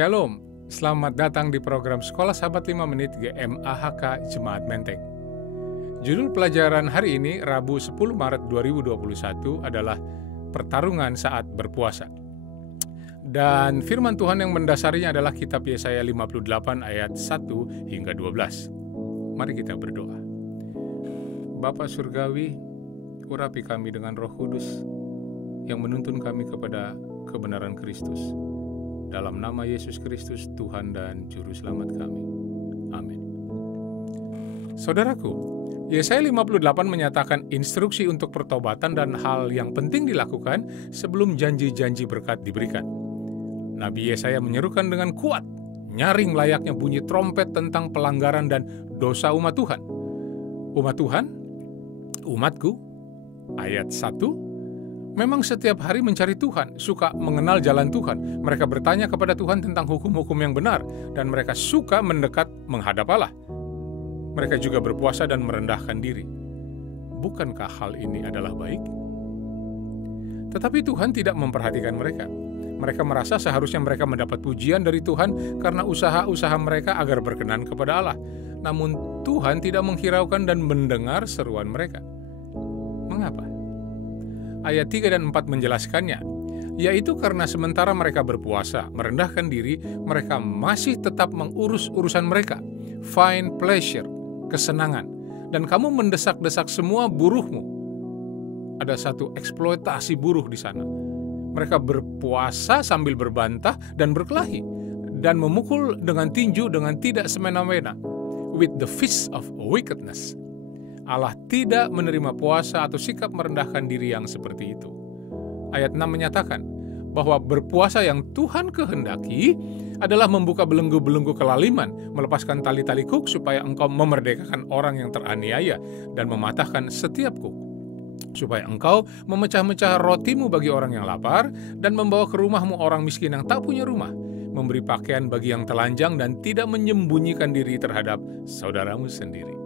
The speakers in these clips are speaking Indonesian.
Shalom, selamat datang di program Sekolah Sahabat 5 Menit GMAHK Jemaat Menteng. Judul pelajaran hari ini, Rabu 10 Maret 2021 adalah Pertarungan Saat Berpuasa. Dan firman Tuhan yang mendasarinya adalah kitab Yesaya 58 ayat 1 hingga 12. Mari kita berdoa. Bapa Surgawi, urapi kami dengan Roh Kudus yang menuntun kami kepada kebenaran Kristus. Dalam nama Yesus Kristus, Tuhan dan Juru Selamat kami. Amin. Saudaraku, Yesaya 58 menyatakan instruksi untuk pertobatan dan hal yang penting dilakukan sebelum janji-janji berkat diberikan. Nabi Yesaya menyerukan dengan kuat, nyaring layaknya bunyi trompet tentang pelanggaran dan dosa umat Tuhan. Umat Tuhan, umatku, ayat 1, memang setiap hari mencari Tuhan, suka mengenal jalan Tuhan. Mereka bertanya kepada Tuhan tentang hukum-hukum yang benar, dan mereka suka mendekat menghadap Allah. Mereka juga berpuasa dan merendahkan diri. Bukankah hal ini adalah baik? Tetapi Tuhan tidak memperhatikan mereka. Mereka merasa seharusnya mereka mendapat pujian dari Tuhan karena usaha-usaha mereka agar berkenan kepada Allah. Namun Tuhan tidak menghiraukan dan mendengar seruan mereka. Mengapa? Ayat 3 dan 4 menjelaskannya, yaitu karena sementara mereka berpuasa, merendahkan diri, mereka masih tetap mengurus urusan mereka, find pleasure, kesenangan, dan kamu mendesak-desak semua buruhmu. Ada satu eksploitasi buruh di sana. Mereka berpuasa sambil berbantah dan berkelahi, dan memukul dengan tinju dengan tidak semena-mena, with the fist of wickedness. Allah tidak menerima puasa atau sikap merendahkan diri yang seperti itu. Ayat 6 menyatakan bahwa berpuasa yang Tuhan kehendaki adalah membuka belenggu-belenggu kelaliman, melepaskan tali-tali kuk supaya engkau memerdekakan orang yang teraniaya dan mematahkan setiap kuk, supaya engkau memecah-mecah rotimu bagi orang yang lapar dan membawa ke rumahmu orang miskin yang tak punya rumah, memberi pakaian bagi yang telanjang dan tidak menyembunyikan diri terhadap saudaramu sendiri.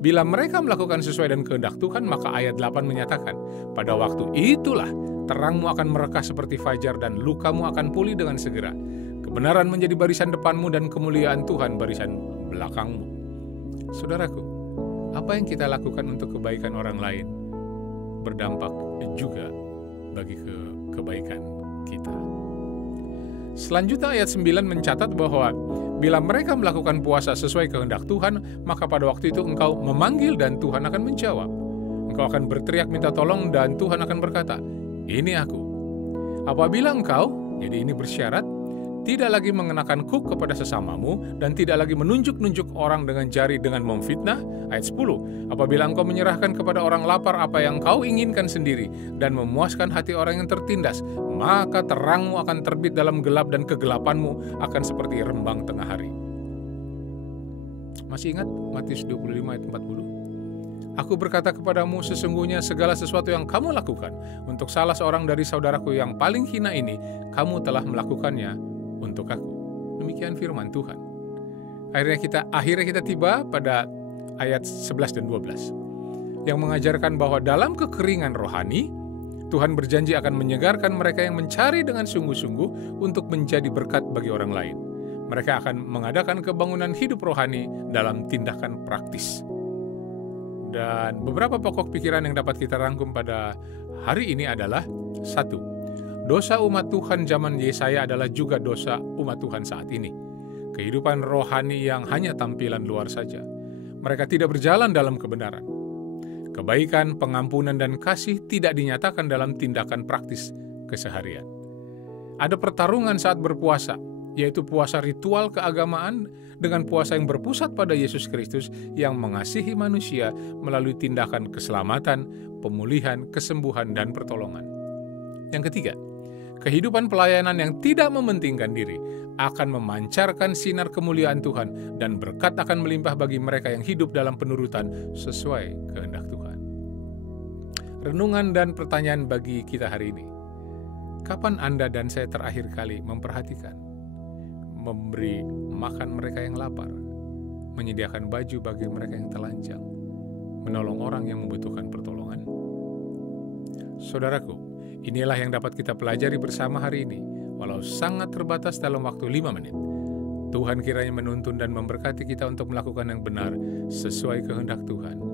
Bila mereka melakukan sesuai dengan kehendak Tuhan, maka ayat 8 menyatakan, pada waktu itulah terangmu akan merekah seperti fajar dan lukamu akan pulih dengan segera. Kebenaran menjadi barisan depanmu dan kemuliaan Tuhan barisan belakangmu. Saudaraku, apa yang kita lakukan untuk kebaikan orang lain berdampak juga bagi kebaikan kita. Selanjutnya ayat 9 mencatat bahwa bila mereka melakukan puasa sesuai kehendak Tuhan, maka pada waktu itu engkau memanggil dan Tuhan akan menjawab. Engkau akan berteriak minta tolong dan Tuhan akan berkata, ini aku. Apabila engkau, jadi ini bersyarat, tidak lagi mengenakan kuk kepada sesamamu dan tidak lagi menunjuk-nunjuk orang dengan jari dengan memfitnah. Ayat 10, apabila engkau menyerahkan kepada orang lapar apa yang kau inginkan sendiri dan memuaskan hati orang yang tertindas, maka terangmu akan terbit dalam gelap dan kegelapanmu akan seperti rembang tengah hari. Masih ingat Matius 25 ayat 40? Aku berkata kepadamu, sesungguhnya segala sesuatu yang kamu lakukan untuk salah seorang dari saudaraku yang paling hina ini, kamu telah melakukannya untuk aku. Demikian firman Tuhan. Akhirnya kita tiba pada ayat 11 dan 12 yang mengajarkan bahwa dalam kekeringan rohani, Tuhan berjanji akan menyegarkan mereka yang mencari dengan sungguh-sungguh untuk menjadi berkat bagi orang lain. Mereka akan mengadakan kebangunan hidup rohani dalam tindakan praktis. Dan beberapa pokok pikiran yang dapat kita rangkum pada hari ini adalah 1. Dosa umat Tuhan zaman Yesaya adalah juga dosa umat Tuhan saat ini. Kehidupan rohani yang hanya tampilan luar saja. Mereka tidak berjalan dalam kebenaran. Kebaikan, pengampunan, dan kasih tidak dinyatakan dalam tindakan praktis keseharian. Ada pertarungan saat berpuasa, yaitu puasa ritual keagamaan dengan puasa yang berpusat pada Yesus Kristus yang mengasihi manusia melalui tindakan keselamatan, pemulihan, kesembuhan, dan pertolongan. Yang ketiga, kehidupan pelayanan yang tidak mementingkan diri akan memancarkan sinar kemuliaan Tuhan dan berkat akan melimpah bagi mereka yang hidup dalam penurutan sesuai kehendak Tuhan. Renungan dan pertanyaan bagi kita hari ini. Kapan Anda dan saya terakhir kali memperhatikan, memberi makan mereka yang lapar, menyediakan baju bagi mereka yang telanjang, menolong orang yang membutuhkan pertolongan? Saudaraku, inilah yang dapat kita pelajari bersama hari ini. walau sangat terbatas dalam waktu 5 menit. Tuhan kiranya menuntun dan memberkati kita untuk melakukan yang benar sesuai kehendak Tuhan.